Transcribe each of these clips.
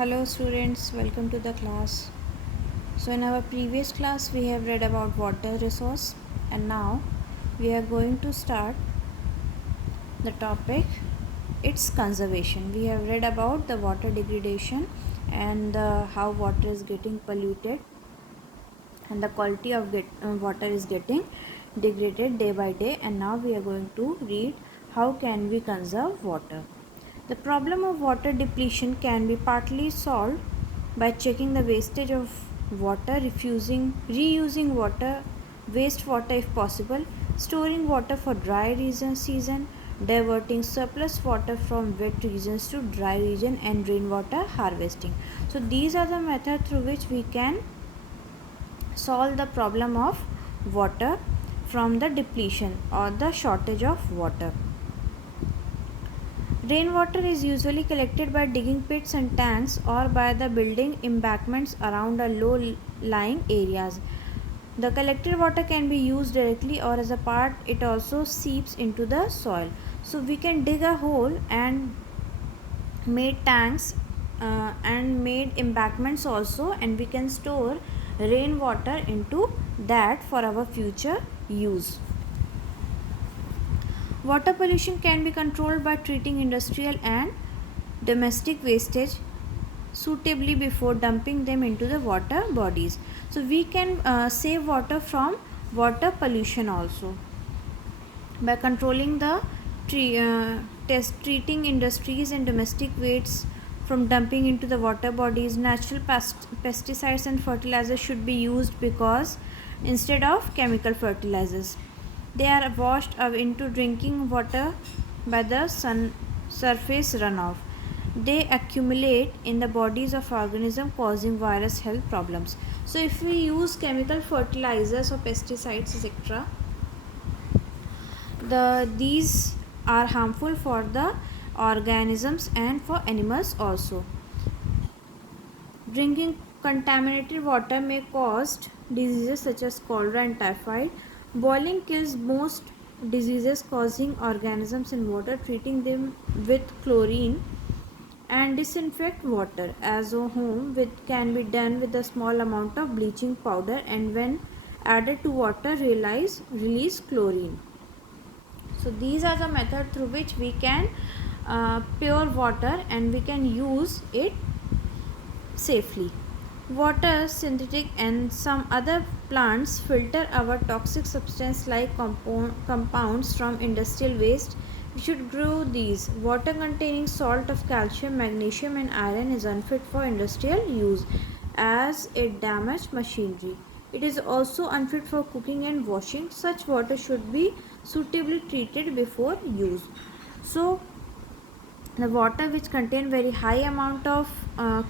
Hello students, welcome to the class. So in our previous class we have read about water resource and now we are going to start the topic its conservation. We have read about the water degradation and how water is getting polluted and the quality of water is getting degraded day by day, and now we are going to read how can we conserve water. The problem of water depletion can be partly solved by checking the wastage of water, reusing water, wastewater if possible, storing water for dry season, diverting surplus water from wet regions to dry region, and rainwater harvesting. So these are the methods through which we can solve the problem of water from the depletion or the shortage of water. Rainwater is usually collected by digging pits and tanks or by the building embankments around the low-lying areas. The collected water can be used directly or as a part, it also seeps into the soil. So we can dig a hole and made tanks and made embankments also, and we can store rainwater into that for our future use. Water pollution can be controlled by treating industrial and domestic wastage suitably before dumping them into the water bodies. So we can save water from water pollution also by controlling the treating industries and domestic waste from dumping into the water bodies. Natural pesticides and fertilizers should be used because instead of chemical fertilizers, they are washed into drinking water by the surface runoff. They accumulate in the bodies of organisms causing various health problems. So if we use chemical fertilizers or pesticides etc., these are harmful for the organisms and for animals also. Drinking contaminated water may cause diseases such as cholera and typhoid. Boiling kills most diseases causing organisms in water. Treating them with chlorine and disinfect water as a home can be done with a small amount of bleaching powder, and when added to water release chlorine. So these are the method through which we can pure water and we can use it safely. Water, synthetic and some other plants filter our toxic substance like compounds from industrial waste. We should grow these. Water containing salt of calcium, magnesium and iron is unfit for industrial use as it damages machinery. It is also unfit for cooking and washing. Such water should be suitably treated before use. So the water which contain very high amount of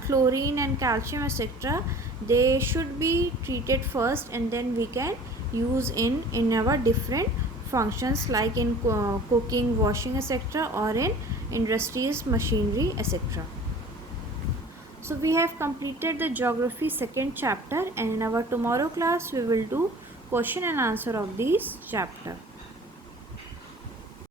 chlorine and calcium etc., they should be treated first and then we can use in our different functions like in cooking, washing etc., or in industries, machinery etc. So we have completed the geography second chapter, and in our tomorrow class we will do question and answer of this chapter.